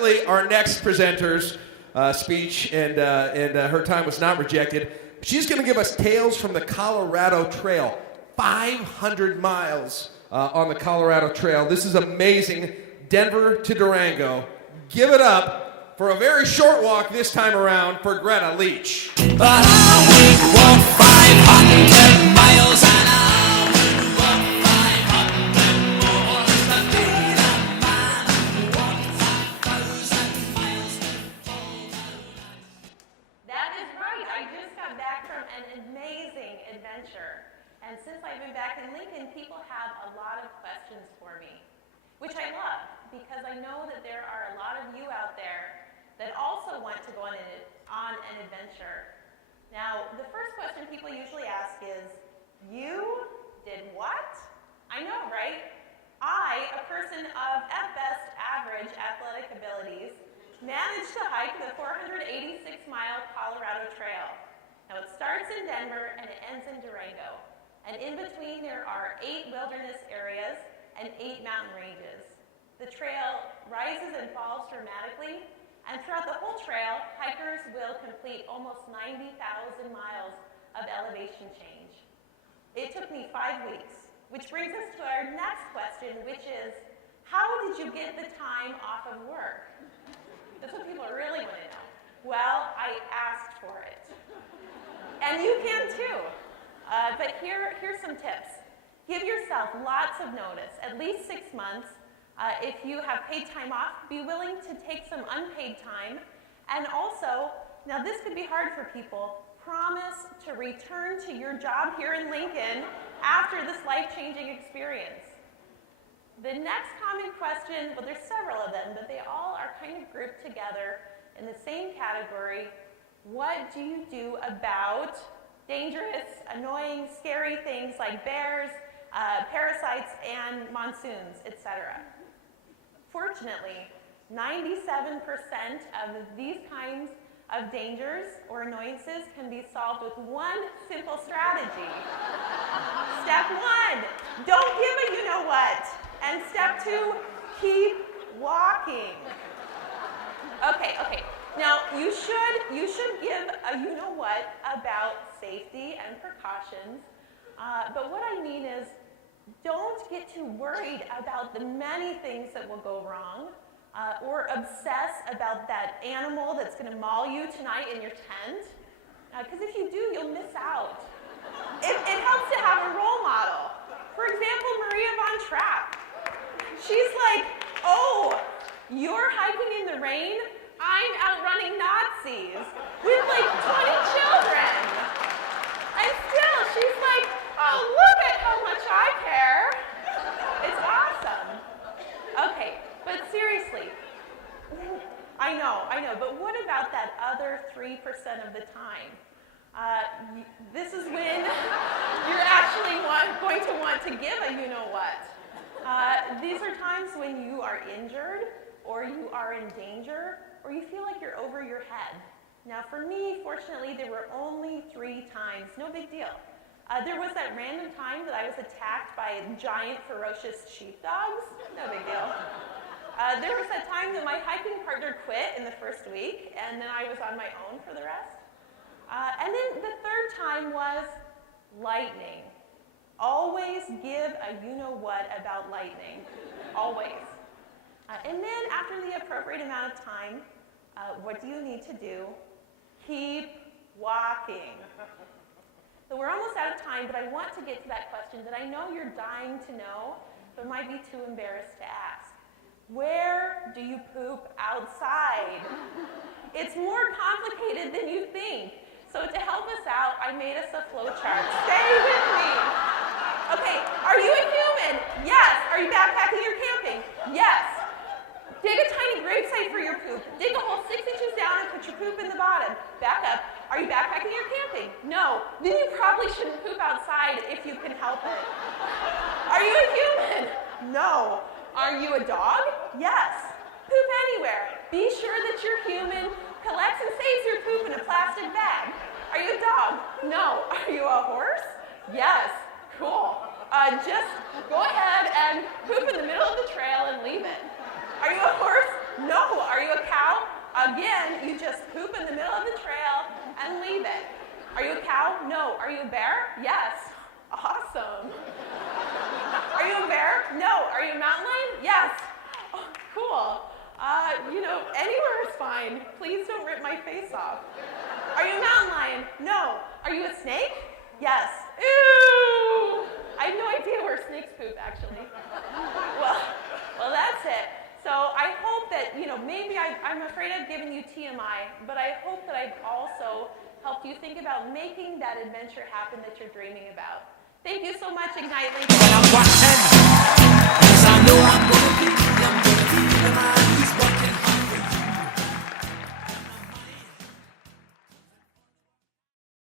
unfortunately, our next presenter's speech and her time was not rejected. She's going to give us tales from the Colorado Trail. 500 miles on the Colorado Trail. This is amazing. Denver to Durango. Give it up for a very short walk this time around for Greta Leach. But I would walk 500 miles and I would walk 500 more to be the man who walked 1,000 miles before. That is right. I just got back from an amazing adventure. And since I've been back in Lincoln, people have a lot of questions for me, which I love because I know that there are a lot of you out there that also want to go on an adventure. Now, the first question people usually ask is, you did what? I know, right? I, a person of, at best, average athletic abilities, managed to hike the 486-mile Colorado Trail. Now, it starts in Denver and it ends in Durango. And in between, there are 8 wilderness areas and 8 mountain ranges. The trail rises and falls dramatically, and throughout the whole trail, hikers will complete almost 90,000 miles of elevation change. It took me 5 weeks, which brings us to our next question, which is, how did you get the time off of work? That's what people really want to know. Well, I asked for it. And you can too. But here's some tips. Give yourself lots of notice, at least 6 months. If you have paid time off, be willing to take some unpaid time. And also, now this could be hard for people, promise to return to your job here in Lincoln after this life-changing experience. The next common question, well, there's several of them, but they all are kind of grouped together in the same category. What do you do about dangerous, annoying, scary things like bears, parasites, and monsoons, etc.? Fortunately, 97% of these kinds of dangers or annoyances can be solved with one simple strategy. Step 1, don't give a you-know-what. And step 2, keep walking. Okay. Now, you should give a you-know-what about safety and precautions, but what I mean is, don't get too worried about the many things that will go wrong, or obsess about that animal that's going to maul you tonight in your tent, because if you do, you'll miss out. It helps to have a role model. For example, Maria von Trapp. She's like, oh, you're hiking in the rain? I'm outrunning Nazis with like 20 children. And still, she's like, oh, look at how much I care. It's awesome. Okay, but seriously, I know, but what about that other 3% of the time? This is when you're actually going to want to give a you-know-what. These are times when you are injured, or you are in danger, or you feel like you're over your head. Now for me, fortunately, there were only 3 times, no big deal. There was that random time that I was attacked by giant ferocious sheepdogs, no big deal. There was that time that my hiking partner quit in the first week, and then I was on my own for the rest. And then the third time was lightning. Always give a you-know-what about lightning, always. And then after the appropriate amount of time, what do you need to do? Keep walking. So we're almost out of time, but I want to get to that question that I know you're dying to know, but might be too embarrassed to ask. Where do you poop outside? It's more complicated than you think. So to help us out, I made us a flow chart. Stay with me. Okay, are you a human? Yes. Are you backpacking or camping? Yes. Dig a tiny gravesite for your poop. Dig a hole 6 inches down and put your poop in the bottom. Back up. Are you backpacking or camping? No. Then you probably shouldn't poop outside if you can help it. Are you a human? No. Are you a dog? Yes. Poop anywhere. Be sure that your human collects and saves your poop in a plastic bag. Are you a dog? No. Are you a horse? Yes. Cool. Just go ahead and poop in the middle of the trail and leave it. Are you a horse? No. Are you a cow? Again, you just poop in the middle of the trail and leave it. Are you a cow? No. Are you a bear? Yes. Awesome. Are you a bear? No. Are you a mountain lion? Yes. Oh, cool. Anywhere is fine. Please don't rip my face off. Are you a mountain lion? No. Are you a snake? Yes. Ew! I have no idea where snakes poop, actually. Well, that's it. So I hope that, maybe I'm afraid I've given you TMI, but I hope that I've also helped you think about making that adventure happen that you're dreaming about. Thank you so much, Ignite Lincoln.